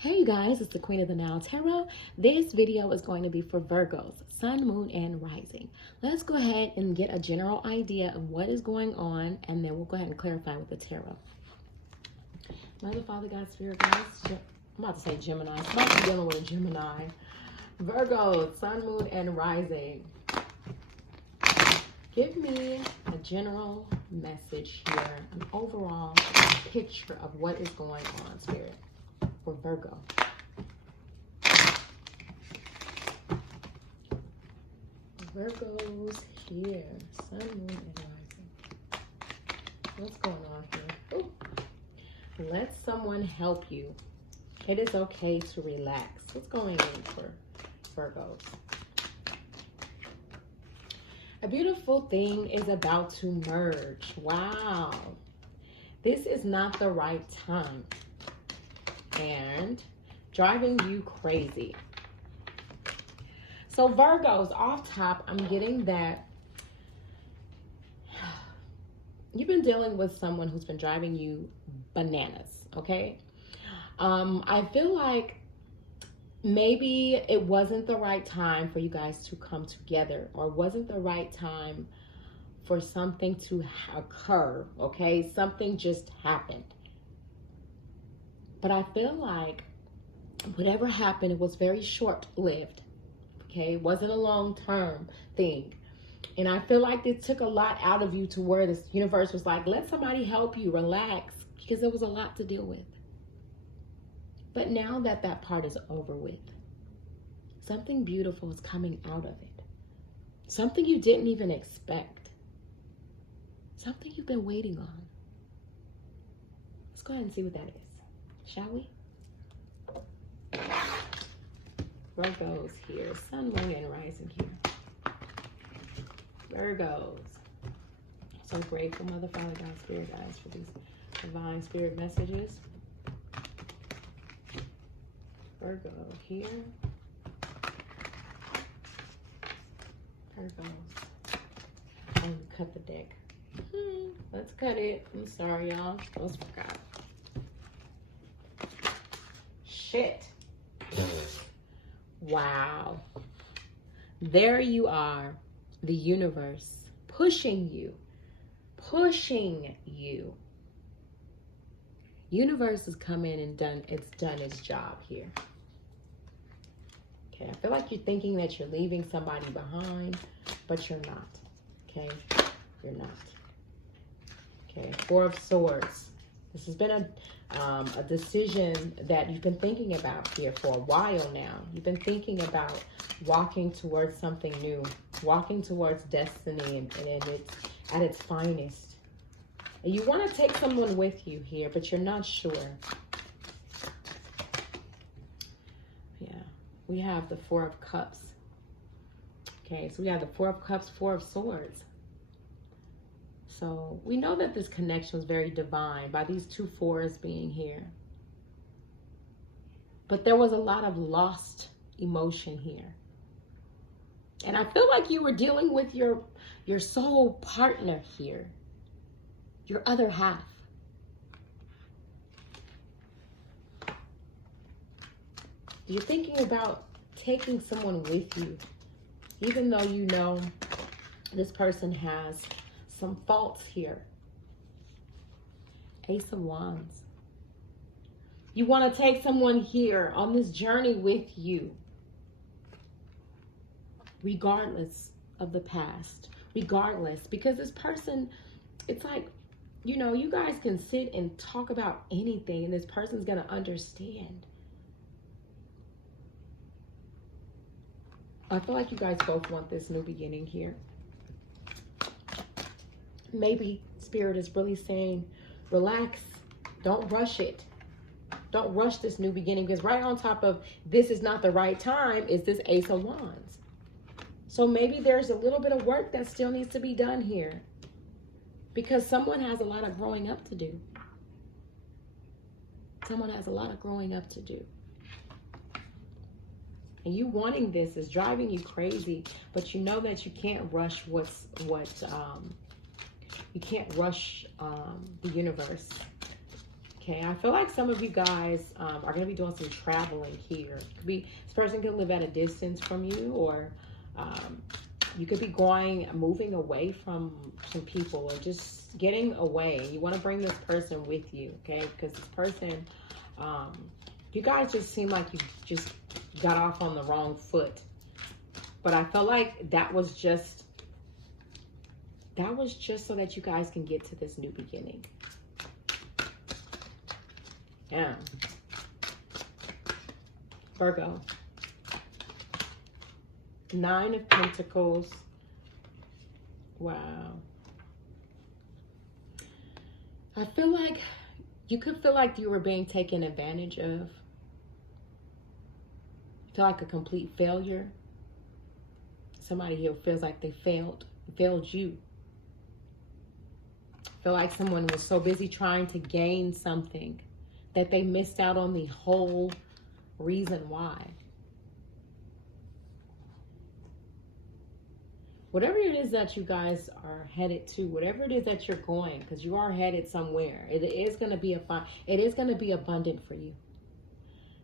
Hey guys, it's the Queen of the Nile Tarot. This video is going to be for Virgos, Sun, Moon, and Rising. Let's go ahead and get a general idea of what is going on, and then we'll go ahead and clarify with the tarot. Mother, Father, God, Spirit, guys. I'm about to say Gemini. I'm about to be dealing with a Gemini. Virgo, Sun, Moon, and Rising. Give me a general message here, an overall picture of what is going on, Spirit, for Virgo. Virgo's here, Sun, Moon, and Rising. What's going on here? Ooh. Let someone help you. It is okay to relax. What's going on for Virgos? A beautiful thing is about to merge. Wow. This is not the right time. And driving you crazy. So Virgos, off top, I'm getting that you've been dealing with someone who's been driving you bananas, okay? I feel like maybe it wasn't the right time for you guys to come together, or wasn't the right time for something to occur, okay? Something just happened. But I feel like whatever happened, it was very short-lived, okay? It wasn't a long-term thing. And I feel like it took a lot out of you to where this universe was like, let somebody help you, relax, because there was a lot to deal with. But now that that part is over with, something beautiful is coming out of it. Something you didn't even expect. Something you've been waiting on. Let's go ahead and see what that is, shall we? Virgos here, Sun, Moon, and Rising here. Virgos. So grateful, Mother, Father, God, Spirit, guys, for these divine spirit messages. Virgo here. Virgos. Oh, cut the deck. Let's cut it. I'm sorry, y'all. Almost forgot. Shit. Wow. There you are. The universe pushing you. Pushing you. Universe has come in and done its job here. Okay, I feel like you're thinking that you're leaving somebody behind, but you're not. Okay, you're not. Okay, Four of Swords. This has been a decision that you've been thinking about here for a while now. You've been thinking about walking towards something new, walking towards destiny, and it's at its finest. And you want to take someone with you here, but you're not sure. Yeah, we have the Four of Cups. Okay, so we have the Four of Cups, Four of Swords. So we know that this connection was very divine by these two fours being here. But there was a lot of lost emotion here. And I feel like you were dealing with your soul partner here. Your other half. You're thinking about taking someone with you, even though you know this person has some faults here. Ace of Wands. You want to take someone here on this journey with you, regardless of the past, regardless, because this person, it's like, you know, you guys can sit and talk about anything and this person's going to understand. I feel like you guys both want this new beginning here. Maybe Spirit is really saying, relax, don't rush it. Don't rush this new beginning, because right on top of this is not the right time is this Ace of Wands. So maybe there's a little bit of work that still needs to be done here, because someone has a lot of growing up to do. Someone has a lot of growing up to do. And you wanting this is driving you crazy, but you know that you can't rush you can't rush the universe. Okay, I feel like some of you guys are going to be doing some traveling here. Could be, this person could live at a distance from you, or you could be moving away from some people, or just getting away. You want to bring this person with you, okay? Because this person, you guys just seem like you just got off on the wrong foot. But I felt like that was just so that you guys can get to this new beginning. Yeah. Virgo. 9 of Pentacles. Wow. I feel like you could feel like you were being taken advantage of. Feel like a complete failure. Somebody here feels like they failed you. Feel like someone was so busy trying to gain something that they missed out on the whole reason why. Whatever it is that you guys are headed to, whatever it is that you're going, because you are headed somewhere, it is going to be abundant for you.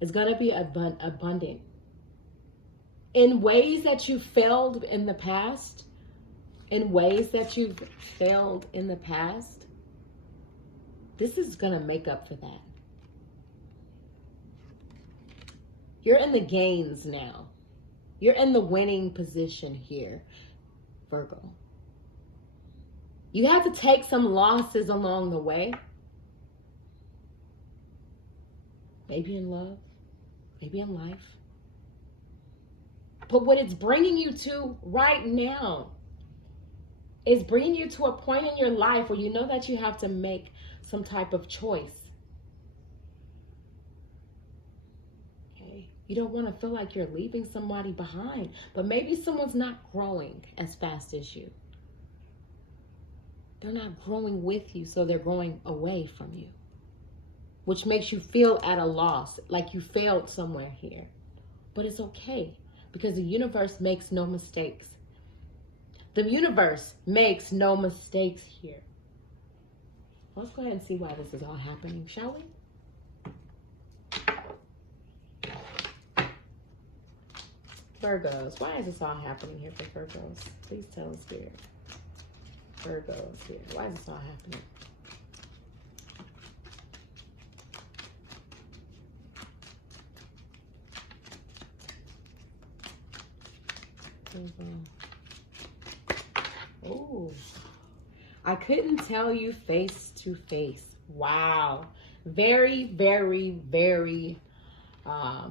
It's going to be abundant. In ways that you failed in the past, this is going to make up for that. You're in the gains now. You're in the winning position here, Virgo. You have to take some losses along the way. Maybe in love, maybe in life. But what it's bringing you to right now is bringing you to a point in your life where you know that you have to make some type of choice. Okay? You don't want to feel like you're leaving somebody behind, but maybe someone's not growing as fast as you. They're not growing with you, so they're growing away from you, which makes you feel at a loss, like you failed somewhere here. But it's okay, because the universe makes no mistakes. The universe makes no mistakes here. Let's go ahead and see why this is all happening, shall we? Virgos, why is this all happening here for Virgos? Please tell the Spirit. Virgos here, why is this all happening? Oh, I couldn't tell you face to face. Wow. Very, very, very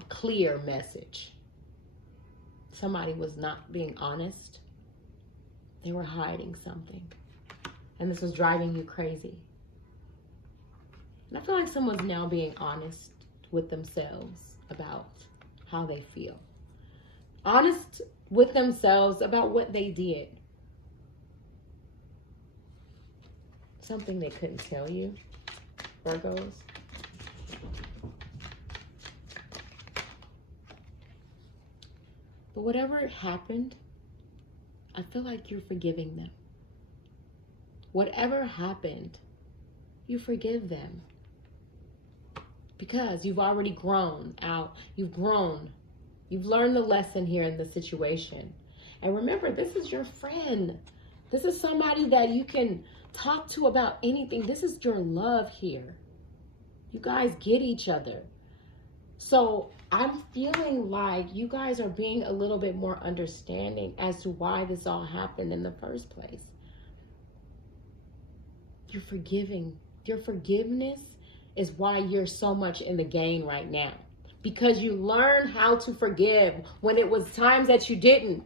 clear message. Somebody was not being honest. They were hiding something. And this was driving you crazy. And I feel like someone's now being honest with themselves about how they feel. Honest with themselves about what they did. Something they couldn't tell you, Virgos. But whatever happened, I feel like you're forgiving them. Whatever happened, you forgive them. Because you've already grown out. You've grown. You've learned the lesson here in the situation. And remember, this is your friend. This is somebody that you can talk to about anything. This is your love here. You guys get each other. So I'm feeling like you guys are being a little bit more understanding as to why this all happened in the first place. You're forgiving. Your forgiveness is why you're so much in the gain right now. Because you learned how to forgive when it was times that you didn't.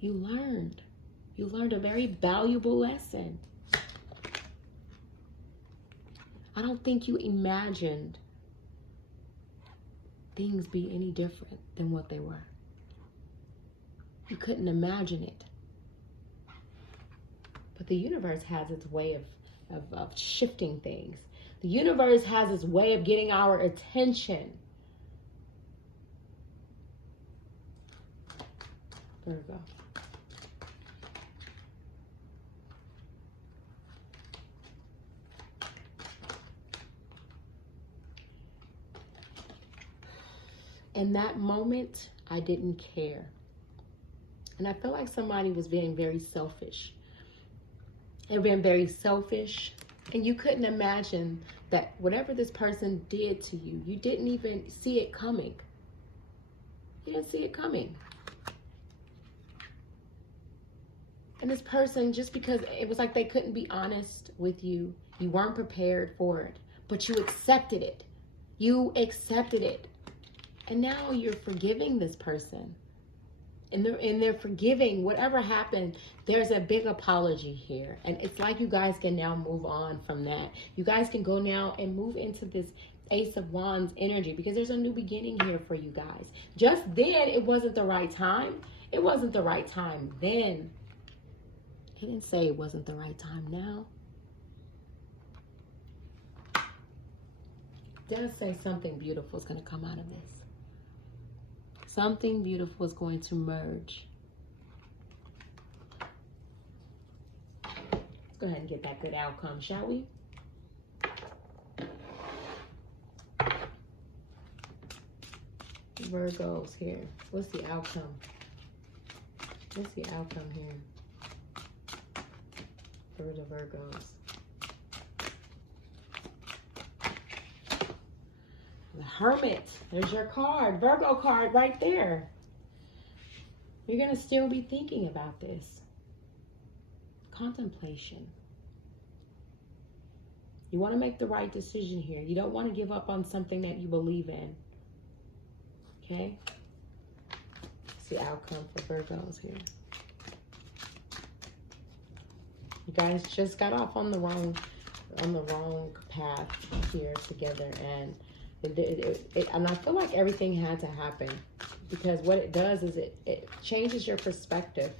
You learned. You learned a very valuable lesson. I don't think you imagined things be any different than what they were. You couldn't imagine it. But the universe has its way of shifting things. The universe has its way of getting our attention. There we go. In that moment, I didn't care. And I feel like somebody was being very selfish. They're being very selfish. And you couldn't imagine that whatever this person did to you, you didn't even see it coming. You didn't see it coming. And this person, just because it was like they couldn't be honest with you, you weren't prepared for it, but you accepted it. You accepted it. And now you're forgiving this person. And they're forgiving whatever happened. There's a big apology here. And it's like you guys can now move on from that. You guys can go now and move into this Ace of Wands energy, because there's a new beginning here for you guys. Just then, it wasn't the right time. It wasn't the right time then. He didn't say it wasn't the right time now. It does say something beautiful is going to come out of this. Something beautiful is going to merge. Let's go ahead and get that good outcome, shall we? Virgos here. What's the outcome? What's the outcome here for the Virgos? The Hermit. There's your card. Virgo card right there. You're going to still be thinking about this. Contemplation. You want to make the right decision here. You don't want to give up on something that you believe in. Okay? That's the outcome for Virgos here. You guys just got off on the wrong path here together, and and I feel like everything had to happen, because what it does is it changes your perspective.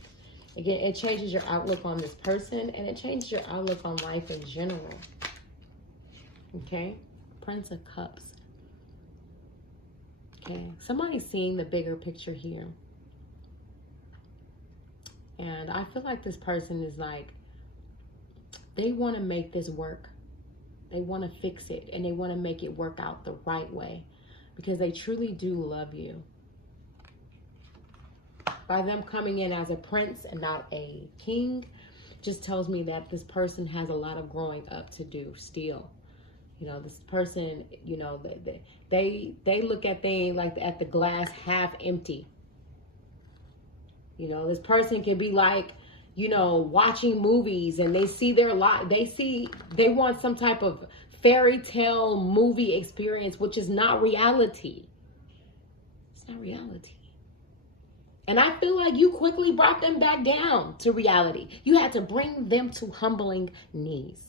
Again, it changes your outlook on this person, and it changes your outlook on life in general. Okay? Prince of Cups. Okay, somebody's seeing the bigger picture here. And I feel like this person is like, they want to make this work. They want to fix it, and they want to make it work out the right way, because they truly do love you. By them coming in as a prince and not a king, just tells me that this person has a lot of growing up to do still. You know, this person, you know, they look at things like at the glass half empty. You know, this person can be like, you know, watching movies, and they see their life. They want some type of fairy tale movie experience, which is not reality. It's not reality. And I feel like you quickly brought them back down to reality. You had to bring them to humbling knees.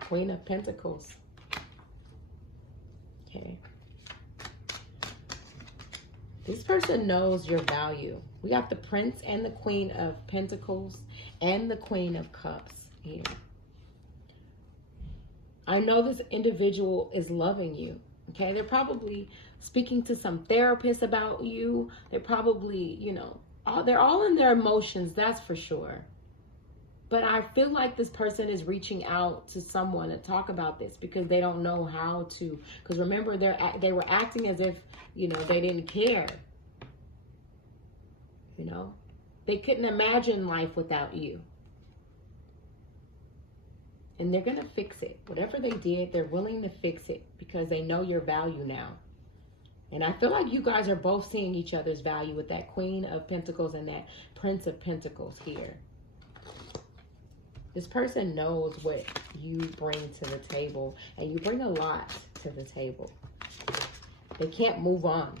Queen of Pentacles. Okay. This person knows your value. We got the Prince and the Queen of Pentacles and the Queen of Cups here. I know this individual is loving you. Okay, they're probably speaking to some therapist about you. They're probably, you know, they're all in their emotions, that's for sure. But I feel like this person is reaching out to someone to talk about this, because they don't know how to. Because remember, they were acting as if, you know, they didn't care. You know, they couldn't imagine life without you. And they're going to fix it. Whatever they did, they're willing to fix it, because they know your value now. And I feel like you guys are both seeing each other's value with that Queen of Pentacles and that Prince of Pentacles here. This person knows what you bring to the table, and you bring a lot to the table. They can't move on,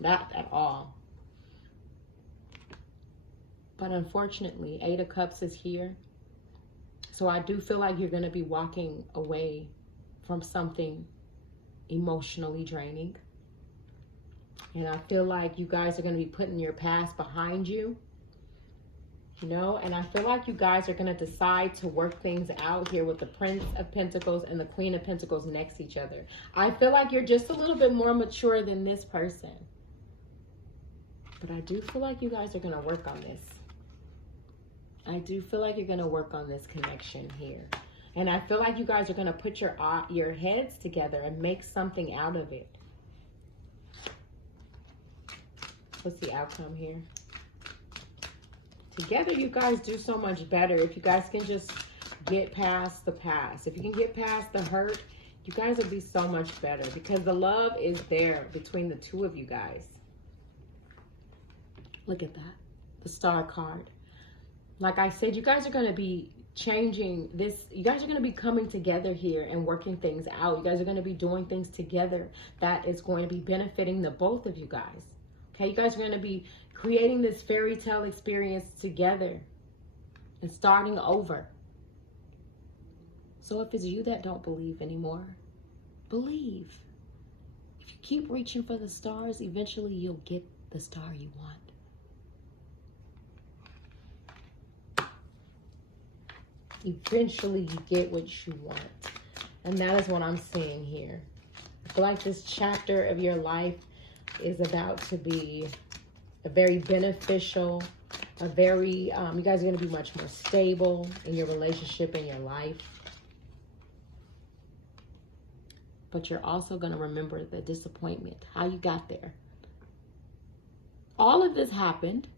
not at all. But unfortunately, Eight of Cups is here. So I do feel like you're going to be walking away from something emotionally draining. And I feel like you guys are going to be putting your past behind you. You know, and I feel like you guys are going to decide to work things out here with the Prince of Pentacles and the Queen of Pentacles next to each other. I feel like you're just a little bit more mature than this person. But I do feel like you guys are going to work on this. I do feel like you're going to work on this connection here. And I feel like you guys are going to put your heads together and make something out of it. What's the outcome here? Together, you guys do so much better if you guys can just get past the past. If you can get past the hurt, you guys will be so much better because the love is there between the two of you guys. Look at that. The Star card. Like I said, you guys are going to be changing this. You guys are going to be coming together here and working things out. You guys are going to be doing things together that is going to be benefiting the both of you guys. Okay, you guys are going to be creating this fairy tale experience together and starting over. So if it's you that don't believe anymore, believe. If you keep reaching for the stars, eventually you'll get the star you want. Eventually you get what you want. And that is what I'm seeing here. I feel like this chapter of your life is about to be a very beneficial, a very, you guys are going to be much more stable in your relationship, in your life. But you're also going to remember the disappointment, how you got there. All of this happened.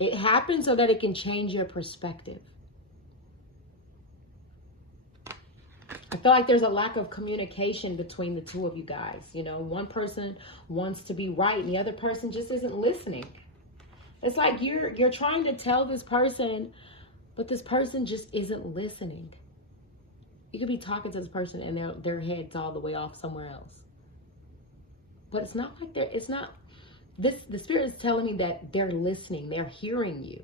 It happened so that it can change your perspective. I feel like there's a lack of communication between the two of you guys. You know, one person wants to be right and the other person just isn't listening. It's like you're trying to tell this person, but this person just isn't listening. You could be talking to this person and their head's all the way off somewhere else. But it's not like the Spirit is telling me that they're listening. They're hearing you.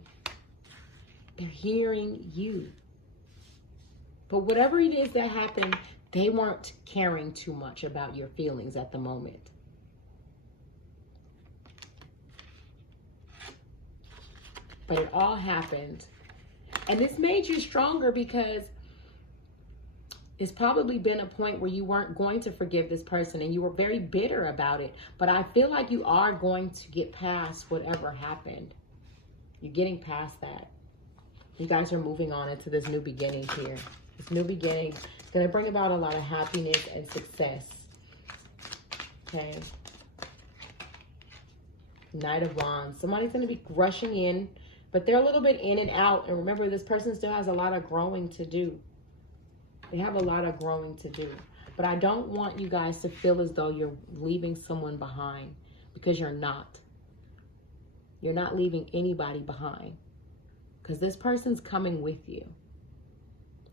They're hearing you. But whatever it is that happened, they weren't caring too much about your feelings at the moment. But it all happened. And this made you stronger because it's probably been a point where you weren't going to forgive this person and you were very bitter about it. But I feel like you are going to get past whatever happened. You're getting past that. You guys are moving on into this new beginning here. This new beginning is going to bring about a lot of happiness and success. Okay. Knight of Wands. Somebody's going to be rushing in, but they're a little bit in and out. And remember, this person still has a lot of growing to do. They have a lot of growing to do. But I don't want you guys to feel as though you're leaving someone behind, because you're not. You're not leaving anybody behind, because this person's coming with you.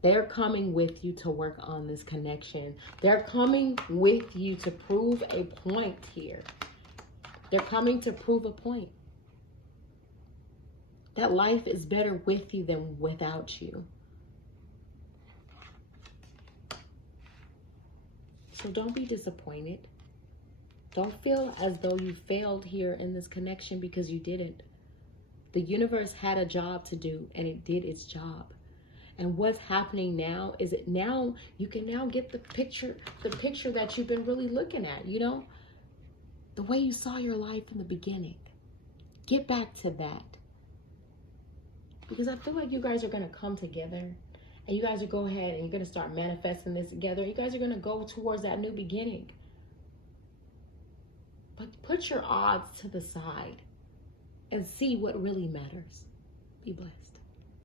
They're coming with you to work on this connection. They're coming with you to prove a point here. They're coming to prove a point. That life is better with you than without you. So don't be disappointed. Don't feel as though you failed here in this connection, because you didn't. The universe had a job to do and it did its job. And what's happening now is you can now get the picture that you've been really looking at, you know, the way you saw your life in the beginning. Get back to that. Because I feel like you guys are going to come together and you guys will go ahead and you're going to start manifesting this together. You guys are going to go towards that new beginning. But put your odds to the side and see what really matters. Be blessed.